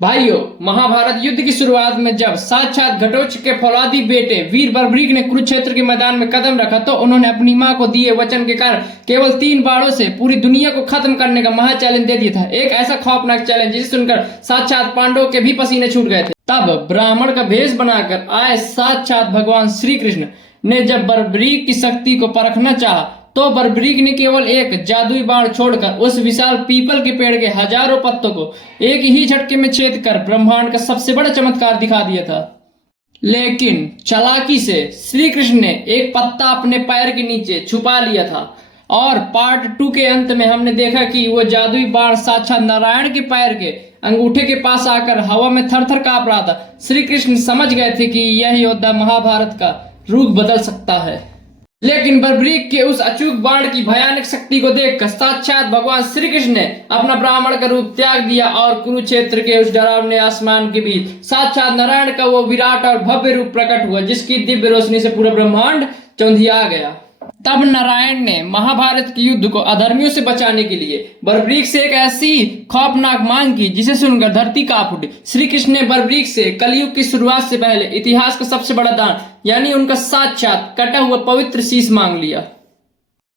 भाइयों, महाभारत युद्ध की शुरुआत में जब साक्षात घटोत्कच के फौलादी बेटे वीर बर्बरीक ने कुरुक्षेत्र के मैदान में कदम रखा तो उन्होंने अपनी मां को दिए वचन के कारण केवल 3 बाणों से पूरी दुनिया को खत्म करने का महा चैलेंज दे दिया था। एक ऐसा खौफनाक चैलेंज जिसे सुनकर साक्षात पांडवों के भी पसीने छूट गए थे। तब ब्राह्मण का भेष बनाकर आए साक्षात भगवान श्री कृष्ण ने जब बर्बरीक की शक्ति को परखना चाहा तो बर्बरीक ने केवल एक जादुई बाण छोड़कर उस विशाल पीपल के पेड़ के हजारों पत्तों को एक ही झटके में छेद कर ब्रह्मांड का सबसे बड़ा चमत्कार दिखा दिया था। लेकिन चालाकी से श्री कृष्ण ने एक पत्ता अपने पैर के नीचे छुपा लिया था और पार्ट 2 के अंत में हमने देखा कि वो जादुई बाण साक्षात नारायण के पैर के अंगूठे के पास आकर हवा में थर थर कांप रहा था। श्री कृष्ण समझ गए थे कि यह योद्धा महाभारत का रूप बदल सकता है। लेकिन बर्बरीक के उस अचूक बाण की भयानक शक्ति को देखकर साक्षात भगवान श्री कृष्ण ने अपना ब्राह्मण का रूप त्याग दिया और कुरुक्षेत्र के उस डरावने आसमान के बीच साक्षात नारायण का वो विराट और भव्य रूप प्रकट हुआ जिसकी दिव्य रोशनी से पूरा ब्रह्मांड चौंधिया गया। तब नारायण ने महाभारत के युद्ध को अधर्मियों से बचाने के लिए बर्बरीक से एक ऐसी खौफनाक मांग की जिसे सुनकर धरती कांप उठी। श्री कृष्ण ने बर्बरीक से कलयुग की शुरुआत से पहले इतिहास का सबसे बड़ा दान यानी उनका साक्षात कटा हुआ पवित्र शीश मांग लिया।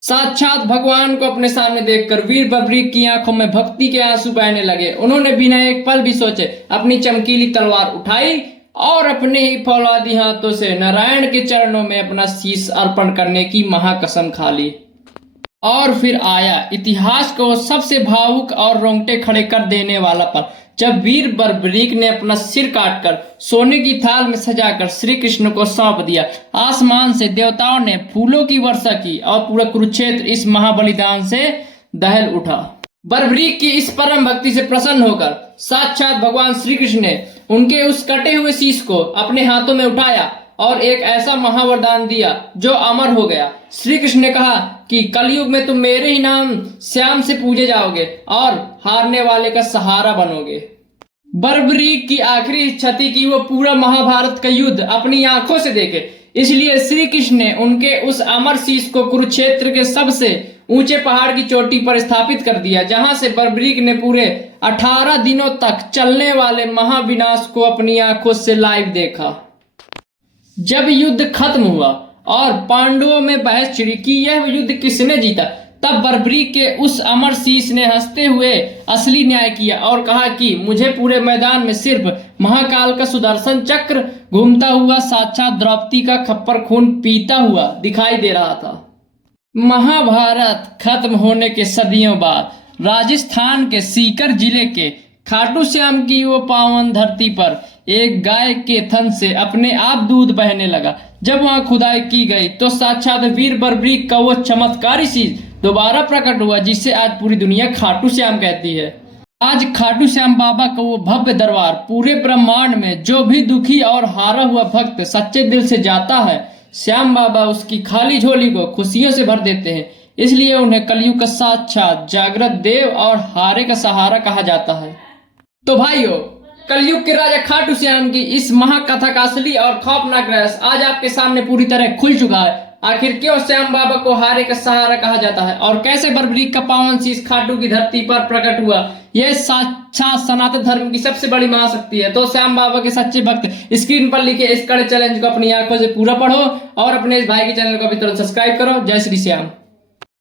साक्षात भगवान को अपने सामने देखकर वीर बर्बरीक की आंखों में भक्ति के आंसू बहने लगे। उन्होंने बिना एक पल भी सोचे अपनी चमकीली तलवार उठाई और अपने ही फौलादी हाथों से नारायण के चरणों में अपना शीश अर्पण करने की महाकसम खा ली। और फिर आया इतिहास को सबसे भावुक और रोंगटे खड़े कर देने वाला पल जब वीर बर्बरीक ने अपना सिर काटकर सोने की थाल में सजाकर श्री कृष्ण को सौंप दिया। आसमान से देवताओं ने फूलों की वर्षा की और पूरा कुरुक्षेत्र इस महाबलिदान से दहल उठा। बर्बरीक की इस परम भक्ति से प्रसन्न होकर साक्षात भगवान श्री कृष्ण ने उनके उस कटे हुए शीश को अपने हाथों में उठाया और एक ऐसा महावरदान दिया जो अमर हो गया। श्री कृष्ण ने कहा कि कलयुग में तुम मेरे ही नाम श्याम से पूजे जाओगे और हारने वाले का सहारा बनोगे। बर्बरीक की आखिरी इच्छा थी कि वो पूरा महाभारत का युद्ध अपनी आंखों से देखे, इसलिए श्री कृष्ण ने उनके उस अमर शीश को कुरुक्षेत्र के सबसे ऊंचे पहाड़ की चोटी पर स्थापित कर दिया जहां से बर्बरीक ने पूरे 18 दिनों तक चलने वाले महाविनाश को अपनी आंखों से लाइव देखा। जब युद्ध खत्म हुआ और पांडवों में बहस छिड़ी कि यह युद्ध किसने जीता, तब बर्बरीक के उस अमर शीश ने हंसते हुए असली न्याय किया और कहा कि मुझे पूरे मैदान में सिर्फ महाकाल का सुदर्शन चक्र घूमता हुआ साक्षात द्रौपदी का खप्पर खून पीता हुआ दिखाई दे रहा था। महाभारत खत्म होने के सदियों बाद राजस्थान के सीकर जिले के खाटू श्याम की वो पावन धरती पर एक गाय के थन से अपने आप दूध बहने लगा। जब वहां खुदाई की गई तो साक्षात वीर बर्बरीक का वो चमत्कारी चीज दोबारा प्रकट हुआ जिसे आज पूरी दुनिया खाटू श्याम कहती है। आज खाटू श्याम बाबा का वो भव्य दरबार पूरे ब्रह्मांड में जो भी दुखी और हारा हुआ भक्त सच्चे दिल से जाता है, श्याम बाबा उसकी खाली झोली को खुशियों से भर देते हैं। इसलिए उन्हें कलयुग का साक्षात जागृत देव और हारे का सहारा कहा जाता है। तो भाइयों, कलयुग के राजा खाटू श्याम की इस महाकथा का असली और खौफनाक रहस्य आज आपके सामने पूरी तरह खुल चुका है। आखिर क्यों श्याम बाबा को हारे का सहारा कहा जाता है और कैसे बर्बरीक का पावन शीश खाटू की धरती पर प्रकट हुआ, यह साक्षात सनातन धर्म की सबसे बड़ी महाशक्ति है। तो श्याम बाबा के सच्चे भक्त स्क्रीन पर लिखे इस कड़े चैलेंज को अपनी आंखों से पूरा पढ़ो और अपने इस भाई के चैनल को भी तुरंत सब्सक्राइब करो। जय श्री श्याम।